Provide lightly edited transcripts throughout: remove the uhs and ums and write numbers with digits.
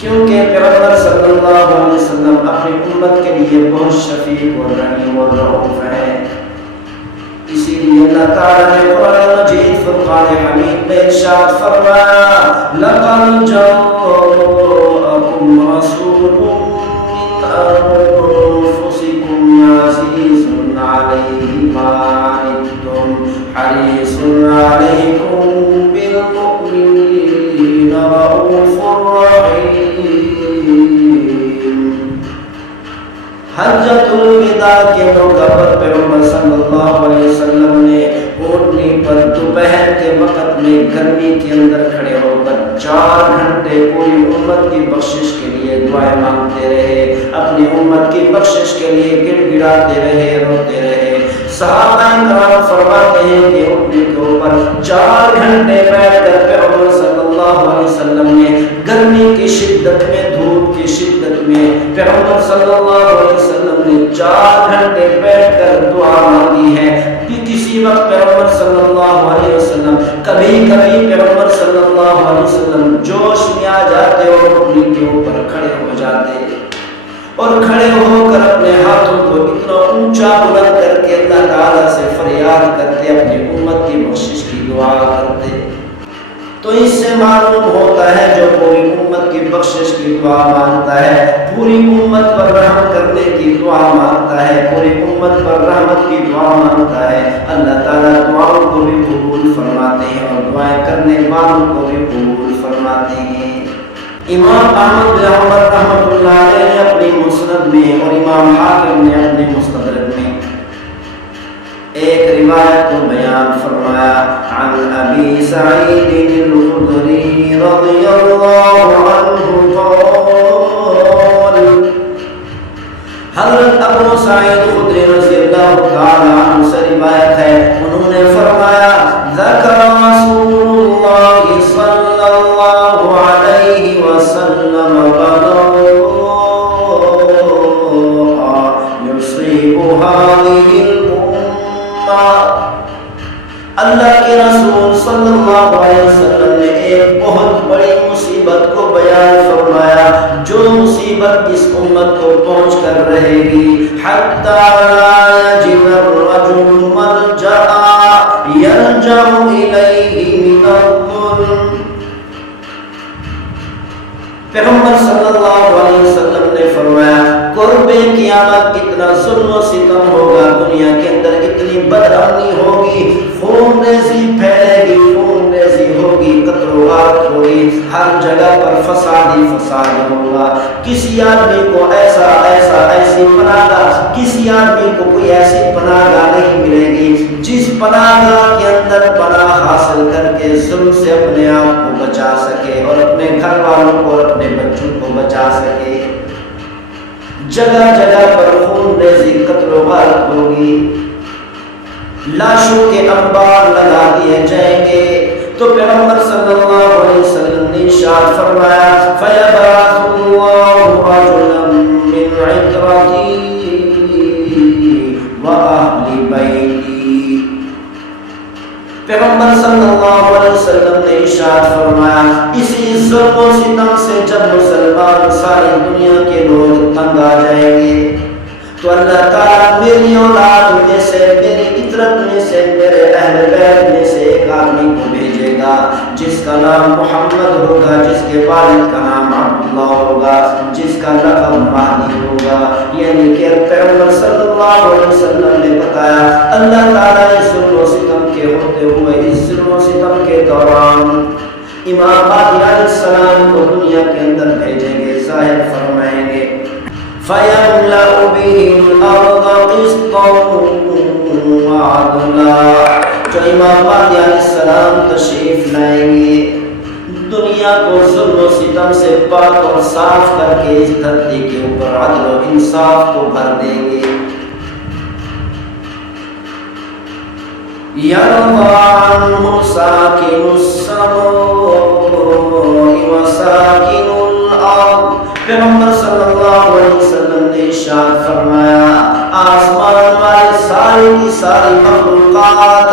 کیونکہ پیغمبر صلی اللہ علیہ وسلم اپنی امت کے لیے بہت شفیق اور رحیم اور رؤوف ہیں۔ اسی لیے اللہ تعالیٰ نے قرآن مجید فرقان حمید میں ارشاد فرمایا لَقَدْ جَاءَكُمْ رَسُولٌ مِّنْ أَنفُسِكُمْ عَزِيزٌ عَلَيْهِ مَا عَنِتُّمْ حَرِيصٌ عَلَيْكُمْ بِالْمُؤْمِنِينَ رَءُوفٌ رَحِيمٌ۔ حجۃ الوداع کے موقع پر پیغمبر صلی اللہ علیہ وسلم نے اونٹنی پر دوپہر کے وقت میں گرمی کے اندر کھڑے ہو کر 4 گھنٹے پوری امت کی بخشش کے لیے دعائیں مانگتے رہے، اپنی امت کی بخشش کے لیے گڑ گڑاتے رہے، روتے رہے۔ صحابہ کرام فرماتے ہیں کہ اونٹنی کے اوپر 4 گھنٹے بیٹھ کر پیغمبر صلی اللہ علیہ وسلم نے گرمی کی شدت میں، دھوپ کی شدت میں پیغمبر صلی اللہ علیہ وسلم نے 4 گھنٹے بیٹھ کر دعا مانگی ہے۔ کسی وقت پیغمبر صلی اللہ علیہ وسلم کبھی کبھی پیغمبر صلی اللہ علیہ وسلم جوش میں آ جاتے اور اونٹنی کے اوپر کھڑے ہو جاتے اور کھڑے ہو کر اپنے ہاتھوں کو اتنا اونچا بلند کر کے اللہ تعالیٰ سے فریاد کرتے، اپنی امت کی بخشش کی دعا کرتے۔ تو اس سے معلوم ہوتا ہے جو پوری امت کی بخشش کی دعا مانگتا ہے، پوری امت پر رحم کرنے کی دعا مانگتا ہے، پوری امت پر رحمت کی دعا مانگتا ہے، اللہ تعالیٰ دعاؤں کو بھی قبول فرماتے ہیں اور دعائیں کرنے والوں کو بھی قبول فرماتے ہیں۔ امام احمد بن حنبل رحمۃ اللہ علیہ نے اپنی مسند میں اور امام حاکم نے اپنے مستدرک میں ایک روایت کو بیان فرمایا عن ابی سعید الخدری رضی اللہ عنہ قال، حضرت ابو سعید خدری رضی اللہ تعالی عنہ سے روایت ہے، انہوں نے فرمایا ذکر رسول اللہ صلی اللہ علیہ وسلم بلاء یصیب هذه اللہ کے رسول صلی اللہ علیہ وسلم نے ایک بہت بڑی مصیبت کو بیان فرمایا، جو مصیبت اس امت کو پہنچ کر رہے گی، حتی لا یجد الرجل ملجأ یلجأ الیہ من الظلم۔ پیغمبر صلی اللہ علیہ وسلم نے فرمایا قرب قیامت اتنا ظلم و ستم ہوگا، دنیا کے اندر اتنی بدامنی ہوگی، خون ریزی پھیلے گی، خون ریزی ہوگی، قتل و غارت ہوگی، ہر جگہ پر فساد ہی فساد ہوگا۔ کسی آدمی کو ایسی پناہ گاہ، کسی آدمی کو کوئی ایسی پناہ گاہ نہیں ملے گی جس پناہ گاہ کے اندر پناہ حاصل کر کے ظلم سے اپنے آپ کو بچا سکے اور اپنے گھر والوں کو اور اپنے بچوں کو بچا سکے۔ جگہ جگہ پر خون ریزی، قتل و غارت ہوگی، لاشوں کے انبار لگا دیے جائیں گے۔ تو پیغمبر صلی اللہ علیہ وسلم نے ارشاد فرمایا فَيَبْعَثُ اللَّهُ رَجُلًا مِّنْ عِتْرَتِي وَأَهْلِ بَيْتِي۔ پیغمبر صلی اللہ علیہ وسلم نے ارشاد فرمایا اسی ظلم و ستم سے جب مسلمان ساری دنیا کے لوگ تنگ آ جائیں گے تو اللہ تعالیٰ میری اولاد میں سے، میری عطرت میں سے، میرے اہل بیت میں سے ایک آدمی کو بھیجے گا جس کا نام محمد ہوگا، جس کے والد کا نام عبداللہ ہوگا، جس کا لقب مہدی ہوگا۔ یعنی کہ پیغمبر صلی اللہ علیہ وسلم نے بتایا اللہ تعالیٰ اس ظلم و ستم کے ہوتے ہوئے، اس ظلم و ستم کے دوران امام مہدی علیہ السلام کو دنیا کے اندر بھیجیں گے، ظاہر فرمائیں گے فَيَمْلَأُ بِهِ الْأَرْضَ قِسْطًا وَعَدْلًا۔ جو امام مہدی علیہ السلام تشریف لائیں گے، دنیا کو ظلم و ستم سے پاک اور صاف کر کے اس دھرتی کے اوپر عدل و انصاف کو بھر دیں گے۔ يَرْضَى عَنْهُ سَاكِنُ السَّمَاءِ وَسَاكِنُ الْأَرْضِ۔ پیغمبر صلی اللہ علیہ وسلم نے ارشاد فرمایا آسمان والے سارے کی ساری مخلوقات،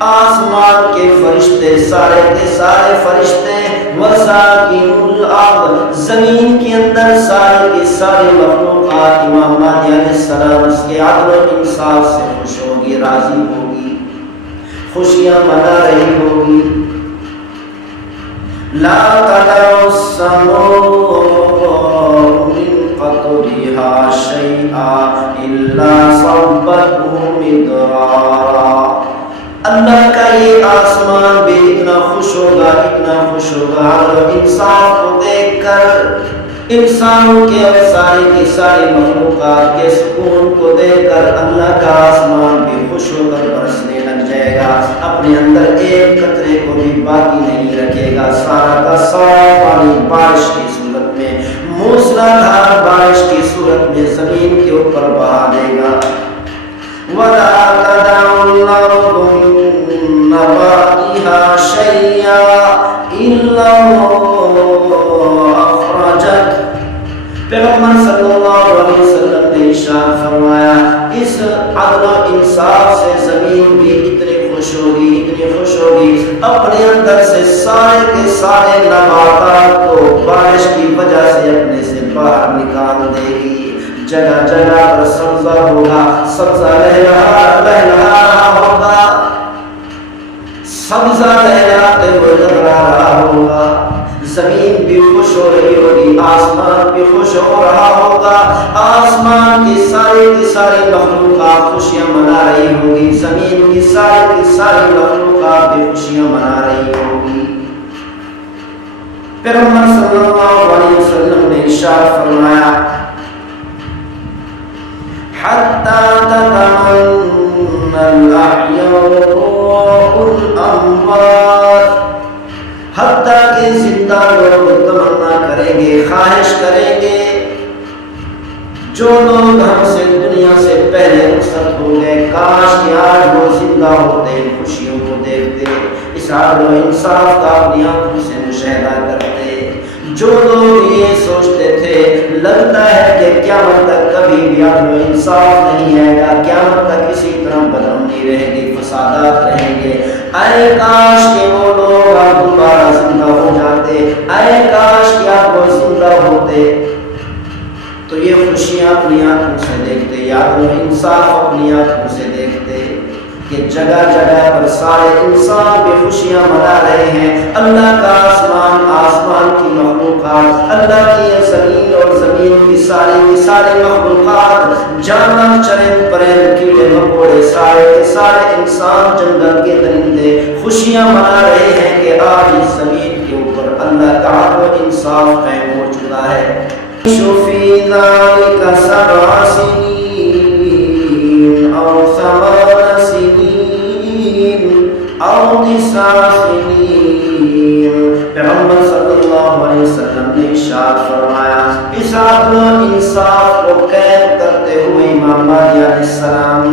آسمان کے فرشتے، سارے کے سارے فرشتے، وساکن الارض، زمین کے اندر سارے کے سارے مخلوقات امام مہدی علیہ السلام اس کے عدل و انصاف سے خوش ہوگی، راضی ہوگی، خوشیاں منا رہی ہوگی. لا تدع السماء من قطرها شيئا الا صبته مدرارا. اللہ کا یہ آسمان بھی اتنا خوش ہوگا، اتنا خوش ہوگا اور انصاف کو دیکھ کر، انسانوں کے اور سارے کی ساری مخلوقات کے سکون کو دیکھ کر اللہ کا آسمان بھی خوش ہو کر برسنے لگ جائے گا. اپنے اندر ایک قطرے کو بھی باقی نہیں رکھے گا، سارا کا سارا پانی بارش کی صورت میں، موسلادھار بارش کی صورت میں زمین کے اوپر بہا دے گا. وَلَا تَدْعُ الْأَرْضُ مِن نَبَاتِهَا شَيْئًا إِلَّا أَخْرَجَتْ. پیغمبر صلی اللہ علیہ وسلم نے ارشاد فرمایا اس عدل و انصاف سے زمین بھی اتنی خوش ہوگی، اتنی خوش ہوگی، اپنے اندر سے سارے کے سارے نباتات کو بارش کی وجہ سے اپنے سے باہر نکال دے گی. جگہ جگہ پر سبزہ ہوگا، سبزہ لہرا رہا ہوگا، سبزہ لہراتے ہوئے نظر آ رہا ہوگا. زمین بھی خوش ہو رہی ہوگی، آسمان بھی خوش ہو رہا ہوگا، آسمان کی ساری مخلوقات خوشیاں منا رہی ہوگی، زمین کی ساری مخلوقات بھی خوشیاں منا رہی ہوگی. پیغمبر صلی اللہ علیہ وسلم نے ارشاد فرمایا حتی تتمنى الأحياء الأموات، حتیٰ کہ زندہ لوگ تمنا کریں گے، خواہش کریں گے جو لوگ ہم سے دنیا سے پہلے رخصت ہو گئے، کاش کہ آج وہ زندہ ہوتے، خوشیوں کو دیکھتے، اس عدل و انصاف کا اپنی آنکھوں سے مشاہدہ کرتے. جو لوگ یہ سوچتے تھے لگتا ہے کہ قیامت تک کبھی بھی عدل و انصاف نہیں آئے گا، قیامت تک اسی طرح بدامنی رہے گی، فسادات رہیں گے، اے کاش کہ وہ لوگ اب دوبارہ زندہ ہو جاتے، اے کاش کہ اب وہ زندہ ہوتے تو یہ خوشیاں اپنی آنکھوں سے دیکھتے، یا عدل و انصاف اپنی آنکھوں سے دیکھتے کہ جگہ جگہ پر سارے انسان بھی خوشیاں منا رہے ہیں. اللہ کا آسمان کی مخلوقات، اللہ کی زمین اور زمین کی ساری مخلوقات، جانور چرند پرند کیڑے مکوڑے، سارے انسان جنگل کے درندے خوشیاں منا رہے ہیں کہ آج اس زمین کے اوپر اللہ کا عدل و انصاف قائم ہو چکا ہے. فِي ذَلِكَ 7 سنين أو 8 سنين أو 9 سنين. پیغمبر صلی اللہ علیہ وسلم نے ارشاد فرمایا اس عدل و انصاف کو قائم کرتے ہوئے امام مہدی علیہ السلام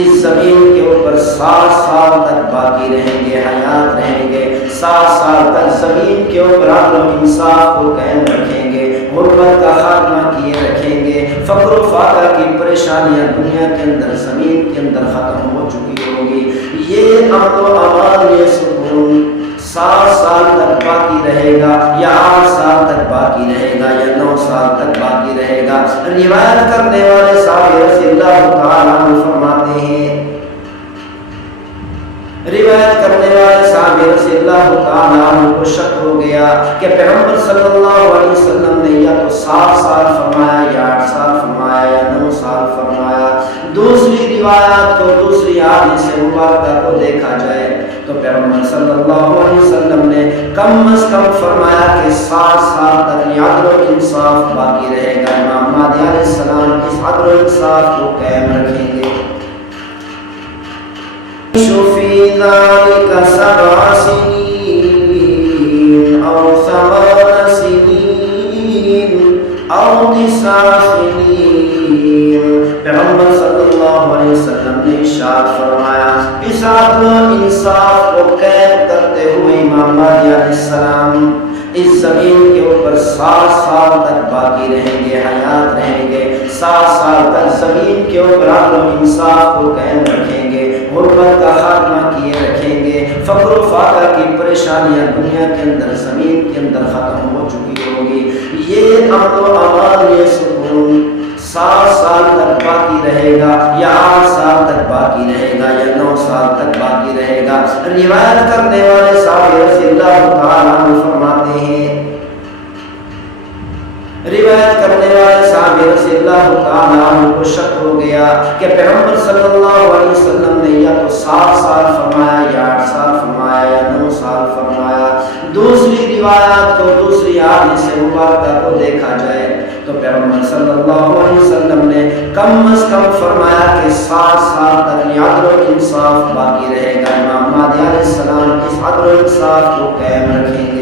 اس زمین کے اوپر 7 سال تک باقی رہیں گے، حیات رہیں گے. 7 سال تک زمین کے اوپر عدل و انصاف کو قائم رکھیں گے، غربت کا خاتمہ کیے رکھیں گے، فقر و فاقہ کی پریشانیاں دنیا کے اندر زمین کے اندر ختم ہو چکی ہوگی. یہ امن و امان، یہ سکون 7 سال تک باقی رہے گا، یا 8 سال تک باقی رہے گا، یا 9 سال تک باقی رہے گا. روایت کرنے والے صحابی رضی اللہ تعالیٰ عنہ فرماتے ہیں، روایت کرنے والے صحابی رضی اللہ تعالیٰ عنہ کو شک ہو گیا کہ پیغمبر صلی اللہ علیہ وسلم نے یا تو 7 سال فرمایا، یا 8 سال فرمایا، یا 9 سال فرمایا. دوسری روایات کو، دوسری حدیث مبارکہ کو دیکھا جائے تو پیغمبر صلی اللہ علیہ وسلم نے کم از کم فرمایا کہ 7 سال تک یہ عدل و انصاف باقی رہے گا. امام مہدی علیہ السلام اس عدل و انصاف کو قائم رکھیں گے. فِي ذَلِكَ 7 سنين أو 8 سنين أو 9 سنين. پیغمبر صلی اللہ علیہ وسلم نے ارشاد فرمایا اس عدل و انصاف کو قائم کرتے ہوئے امام مہدی علیہ السلام اس زمین کے اوپر 7 سال تک باقی رہیں گے، حیات رہیں گے. 7 سال تک زمین کے اوپر عدل و انصاف کو قائم رکھیں گے، غربت کا خاتمہ کیے رکھیں گے، فقر و فاقہ کی پریشانیاں دنیا کے اندر زمین کے اندر ختم ہو چکی ہوگی. یہ امن و امان یہ سکون 7 سال تک باقی رہے گا یا 8 سال تک باقی رہے گا یا 9 سال تک باقی رہے گا. روایت کرنے والے صحابی رضی اللہ تعالیٰ عنہ فرماتے ہیں، روایت کرنے والے صحابی رضی اللہ تعالیٰ عنہ کو شک ہو گیا کہ پیغمبر صلی اللہ علیہ وسلم نے یا تو 7 سال فرمایا یا 8 سال فرمایا یا 9 سال فرمایا. دوسری روایات کو، دوسری حدیث مبارکہ کو دیکھا جائے تو پیغمبر صلی اللہ علیہ وسلم نے کم از کم فرمایا کہ 7 سال تک عدل و انصاف باقی رہے گا. امام مہدی علیہ السلام اس عدل و انصاف کو قائم رکھیں گے.